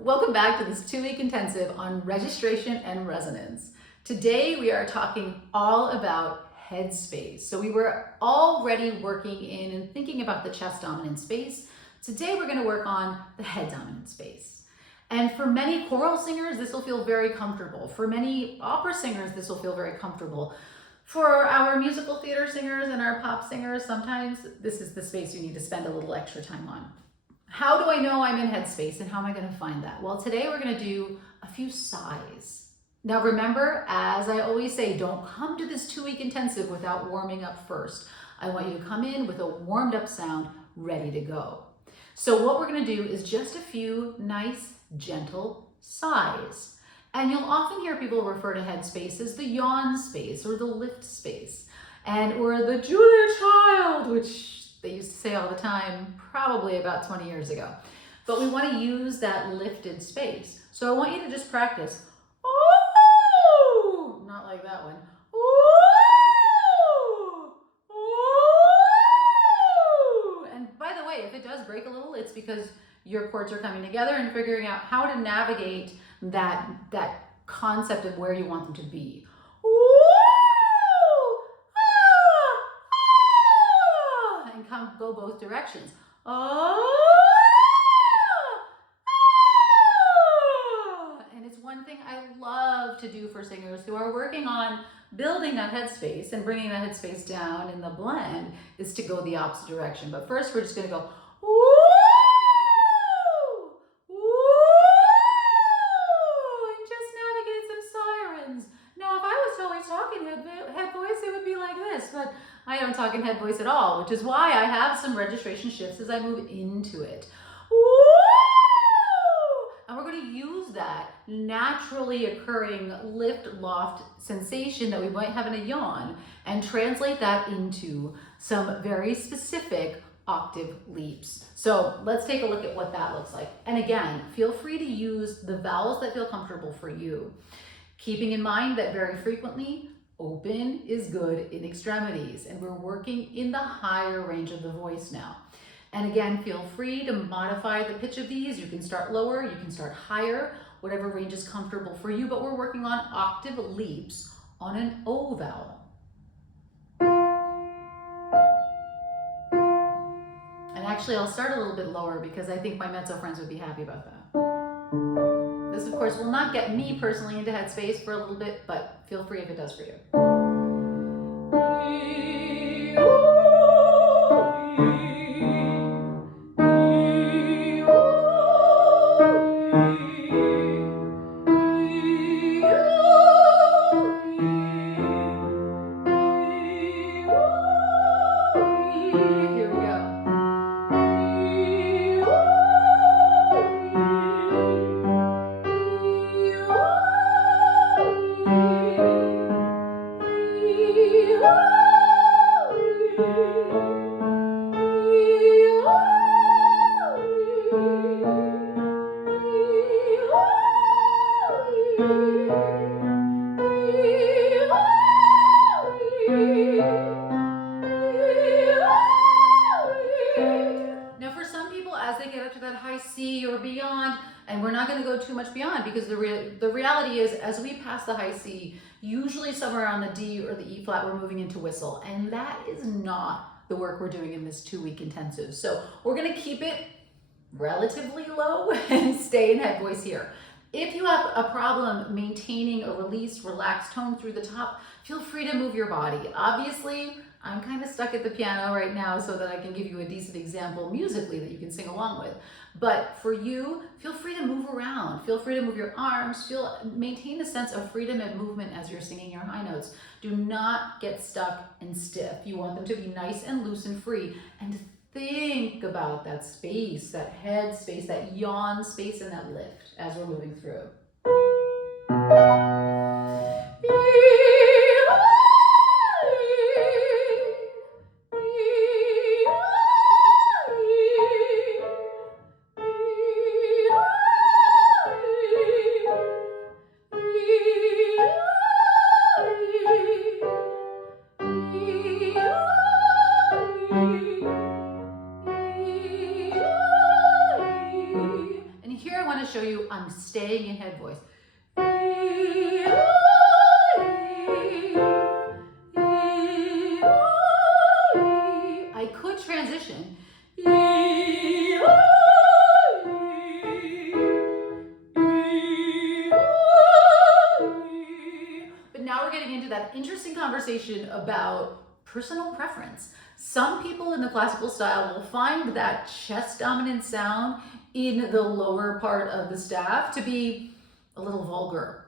Welcome back to this 2-week intensive on registration and resonance. Today we are talking all about head space. So we were already working in and thinking about the chest dominant space. Today we're going to work on the head dominant space. And for many choral singers, this will feel very comfortable. For many opera singers, this will feel very comfortable. For our musical theater singers and our pop singers, sometimes this is the space you need to spend a little extra time on. How do I know I'm in headspace and how am I going to find that? Well, today we're going to do a few sighs. Now remember, as I always say, don't come to this 2-week intensive without warming up first. I want you to come in with a warmed up sound ready to go. So what we're going to do is just a few nice, gentle sighs. And you'll often hear people refer to headspace as the yawn space or the lift space, or the Julia Child, which they used to say all the time, probably about 20 years ago. But we want to use that lifted space. So I want you to just practice, ooh, not like that one, ooh, ooh. And by the way, if it does break a little, it's because your chords are coming together and figuring out how to navigate that concept of where you want them to be. Go both directions. And it's one thing I love to do for singers who are working on building that headspace and bringing that headspace down in the blend is to go the opposite direction. But first we're just going to go and just navigate some sirens. Now, if I was always talking head voice, it would be like this, but I don't talk in head voice at all, which is why I have some registration shifts as I move into it. And we're going to use that naturally occurring lift loft sensation that we might have in a yawn and translate that into some very specific octave leaps. So let's take a look at what that looks like. And again, feel free to use the vowels that feel comfortable for you, keeping in mind that very frequently open is good in extremities, and we're working in the higher range of the voice now. And again, feel free to modify the pitch of these. You can start lower, you can start higher, whatever range is comfortable for you, but we're working on octave leaps on an O vowel. And actually, I'll start a little bit lower because I think my mezzo friends would be happy about that. This, of course, will not get me personally into headspace for a little bit, but feel free if it does for you. Here we go. Now for some people, as they get up to that high C or beyond, and we're not going to go too much beyond because the reality is as we pass the high C, usually somewhere on the D or the E flat, we're moving into whistle, and that is not the work we're doing in this 2-week intensive. So we're going to keep it relatively low and stay in head voice here. If you have a problem maintaining a released, relaxed tone through the top, feel free to move your body. Obviously, I'm kind of stuck at the piano right now so that I can give you a decent example musically that you can sing along with. But for you, feel free to move around. Feel free to move your arms. Maintain a sense of freedom and movement as you're singing your high notes. Do not get stuck and stiff. You want them to be nice and loose and free. And think about that space, that head space, that yawn space, and that lift as we're moving through. And here I want to show you I'm staying in head voice. I could transition. But now we're getting into that interesting conversation about personal preference. Some people in the classical style will find that chest dominant sound in the lower part of the staff to be a little vulgar.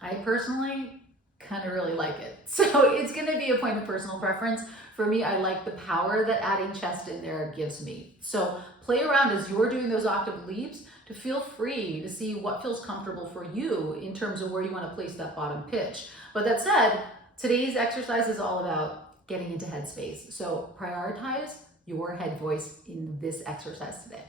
I personally kind of really like it. So it's going to be a point of personal preference. For me, I like the power that adding chest in there gives me. So play around as you're doing those octave leaps to feel free to see what feels comfortable for you in terms of where you want to place that bottom pitch. But that said, today's exercise is all about getting into headspace. So prioritize your head voice in this exercise today.